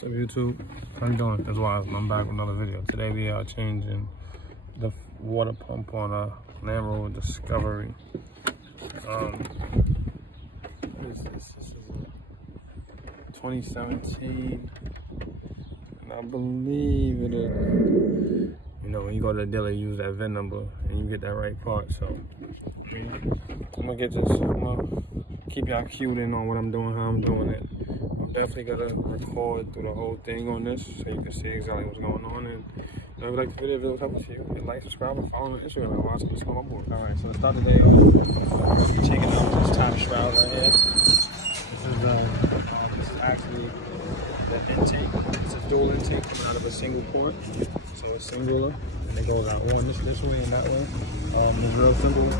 What's up, YouTube? How you doing? It's Wise. I'm back with another video. Today we are changing the water pump on a Land Rover Discovery. What is this? This is a 2017, and I believe it is. You know, when you go to the dealer, you use that VIN number and you get that right part. So I'm gonna get this. I'm gonna keep y'all cued in on what I'm doing, how I'm doing it. I'm definitely gonna record through the whole thing on this so you can see exactly what's going on. And if you like the video, if it was helpful to you, hit like, subscribe, and follow me on Instagram. And watch this on my board. Alright, so to start the day off, we're taking out this top shroud right here. This is actually the intake. It's a dual intake coming out of a single port. So it's singular, and it goes out one this way and that way. It's real simple. You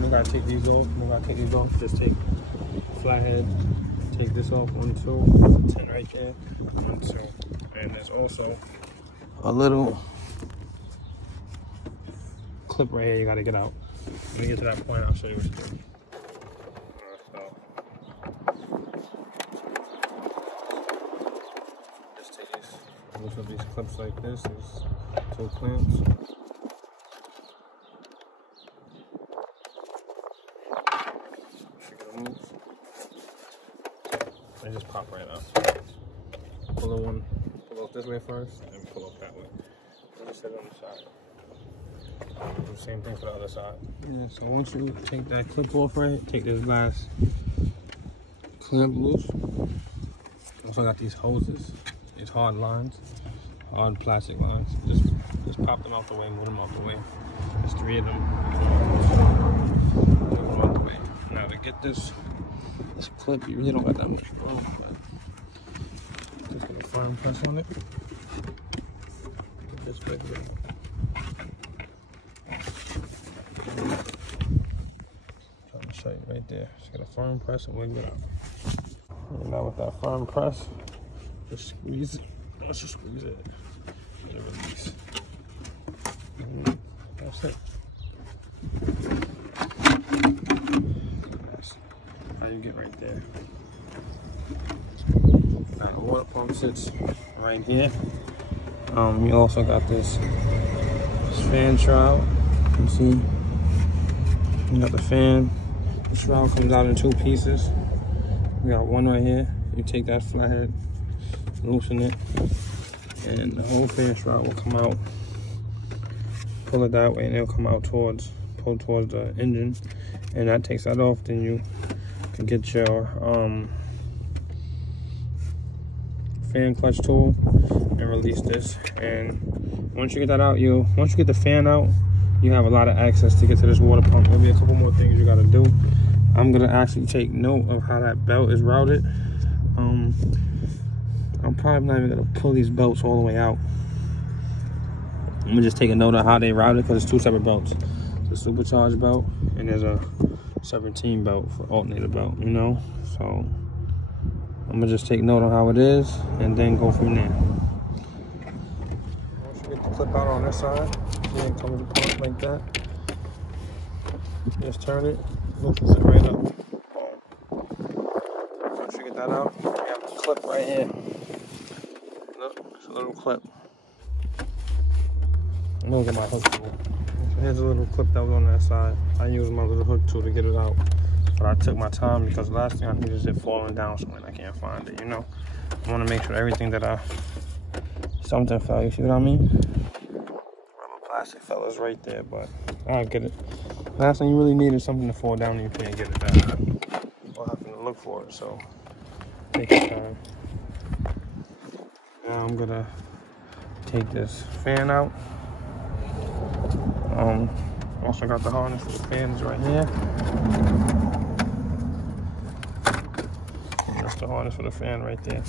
don't gotta take these off. You don't gotta take these off. Just take flathead. Take this off, 1, 2, 10 right there, 1, 2. And there's also a little clip right here you gotta get out. When we get to that point, I'll show you what to do. Just take these, lift up these clips like this, these 2 clamps. They just pop right up. Pull up this way first, and pull up that way. Just set it on the side. Do the same thing for the other side. Yeah, so once you take that clip off right, take this last clamp loose. Also got these hoses, these hard lines, hard plastic lines. Just pop them out the way, move them out the way. There's 3 of them. Move them out the way. Now to get this clip, you really don't got that much room, but just gonna firm press on it. Just right there. Trying to show you right there. Just get a firm press and wiggle it out. And now with that firm press, just squeeze it. Let's just squeeze it and release. And that's it. You get right there. Now the water pump sits right here. We also got this fan shroud. You can see you got the fan. The shroud comes out in 2 pieces. We got one right here. You take that flathead, loosen it, and the whole fan shroud will come out. Pull it that way, and it'll come out pull towards the engine, and that takes that off. Then you get your fan clutch tool and release this. And once you get that out, once you get the fan out, you have a lot of access to get to this water pump. There'll be a couple more things you gotta do. I'm gonna actually take note of how that belt is routed. I'm probably not even gonna pull these belts all the way out. I'm gonna just take a note of how they routed, because it's 2 separate belts. It's a supercharged belt, and there's a 17 belt for alternator belt, you know. So I'm gonna just take note of how it is and then go from there. Once you get the clip out on this side, see it comes apart like that. Just turn it, loosens it right up. Once you get that out, you have the clip right here. Look, it's a little clip. I'm gonna get my hook tool. Here's a little clip that was on that side. I used my little hook tool to get it out. But I took my time because the last thing I need is it falling down somewhere and I can't find it, you know? I want to make sure everything that something fell, you see what I mean? Rubber plastic fell is right there, but I'll get it. Last thing you really need is something to fall down and you can't get it back. Or having to look for it, so take your time. Now I'm gonna take this fan out. Also got the harness for the fans right here. And that's the harness for the fan right there.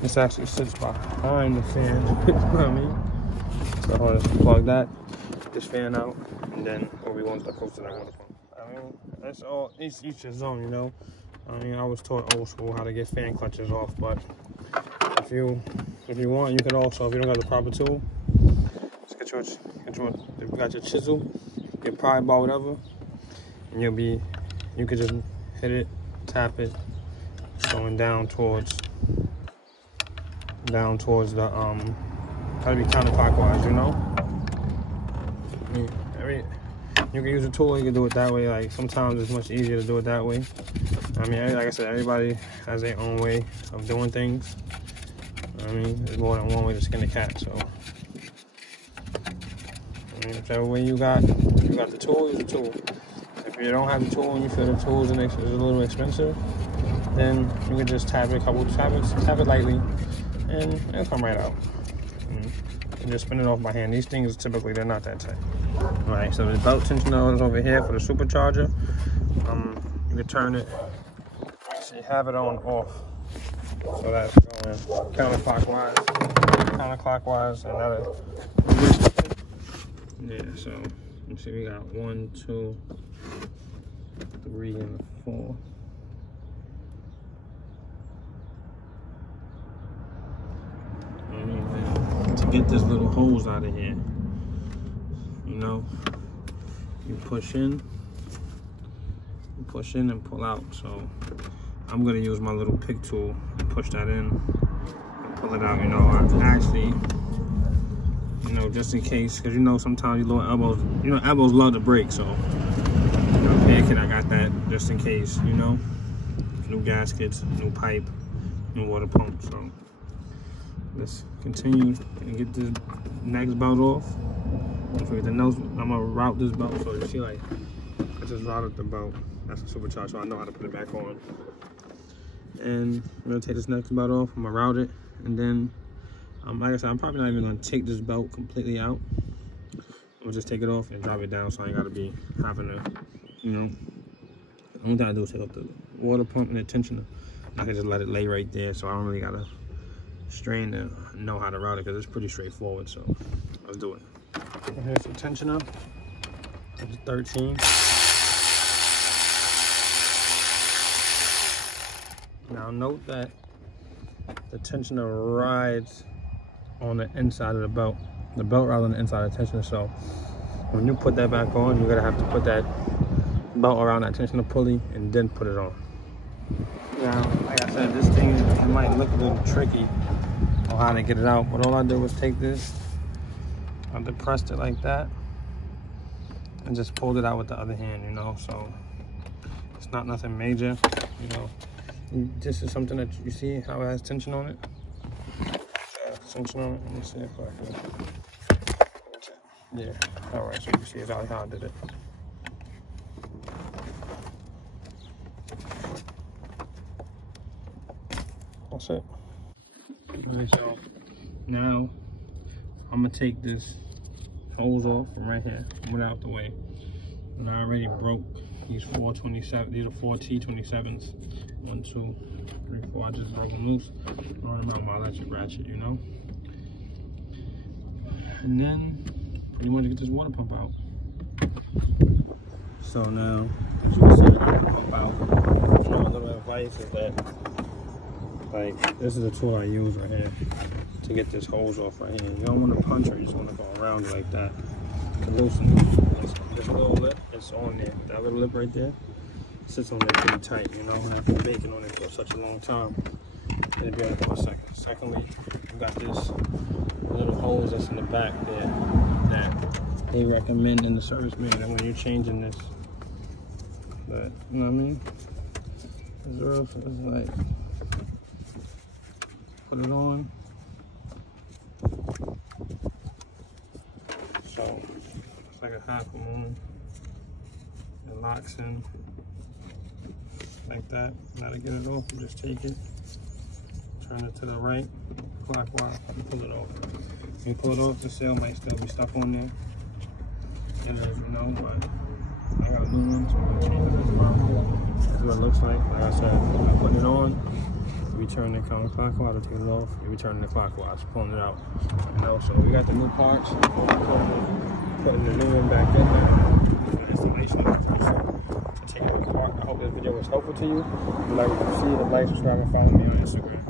This actually sits behind the fan. You know what I mean? So the harness to plug that, this fan out, and then we want to close to that water pump. I mean, that's all. Each his own, you know. I mean, I was taught old school how to get fan clutches off, but if you want, you can also, if you don't got the proper tool, just if you got your chisel, your pry bar, whatever, and you could just hit it, tap it, going down towards down towards the gotta be counterclockwise, you know. I mean, you can use a tool, you can do it that way. Like sometimes it's much easier to do it that way. I mean, like I said, everybody has their own way of doing things. I mean, there's more than one way to skin a cat, so. I mean, whichever way you got the tool, use the tool. If you don't have the tool and you feel the tool is a little expensive, then you can just tap it tap it lightly, and it'll come right out. And just spin it off by hand. These things, typically, they're not that tight. All right, so the belt tensioner is over here for the supercharger. You can turn it, so you have it on off. So that's going counterclockwise, and that'll. Yeah, so let's see, we got 1, 2, 3, and 4. And to get this little hose out of here, you know, you push in and pull out. So I'm gonna use my little pick tool and push that in and pull it out. You know, I actually, you know, just in case, because you know sometimes your little elbows, you know, elbows love to break. So, you know, here, I got that just in case. You know, new gaskets, new pipe, new water pump. So let's continue and get this next belt off. Don't forget the nose. I'm gonna route this belt, so you see, like, I just routed the belt. That's a supercharged, so I know how to put it back on. And I'm gonna take this next belt off. I'm gonna route it, and then, like I said, I'm probably not even gonna take this belt completely out. I'm gonna just take it off and drop it down, so I ain't gotta be having to, you know. The only thing I do is take off the water pump and the tensioner. I can just let it lay right there, so I don't really gotta strain to know how to route it, because it's pretty straightforward. So let's do it. Here's the tensioner. It's 13. Now note that the tensioner rides on the inside of the belt. The belt rides on the inside of the tensioner, so when you put that back on, you're gonna have to put that belt around that tensioner pulley and then put it on. Now, like I said, this thing, it might look a little tricky on how to get it out, but all I did was take this, I depressed it like that, and just pulled it out with the other hand, you know, so it's not nothing major, you know. This is something that you see how it has tension on it. Tension on it. Let me see if I can. Yeah. All right. So you can see exactly how I did it. That's it. All right. So now I'm gonna take this hose off from right here, move it out the way. And I already broke these 427. These are 4 T27s. 1, 2, 3, 4. I just broke them loose. Run them out my electric ratchet, you know. And then pretty much get this water pump out. So now, as you can see, the water pump out. You know, a little advice is that, like, this is a tool I use right here to get this hose off right here. You don't want to punch her, you just want to go around it like that to loosen it. This little lip is on there. That little lip right there sits on there pretty tight, you know. After baking on it for such a long time, it'll be on it for a second. Secondly, you got this little hose that's in the back there that they recommend in the service manual when you're changing this. But you know what I mean? It's like, put it on. So it's like a half a moon. It locks in like that. Now to get it off, you just take it, turn it to the right, clockwise, and pull it off. When you pull it off, the sail might still be stuck on there. And as you know, but I got a new one, so I'm gonna change this part. That's what it looks like. Like I said, I'm putting it on, we turn it counterclockwise, take it off, we turn it clockwise, pulling it out. You know, so we got the new parts, putting the new one back in there. Installation of the take it apart. I hope this video was helpful to you. If you like what you see, like, subscribe, and follow me on Instagram.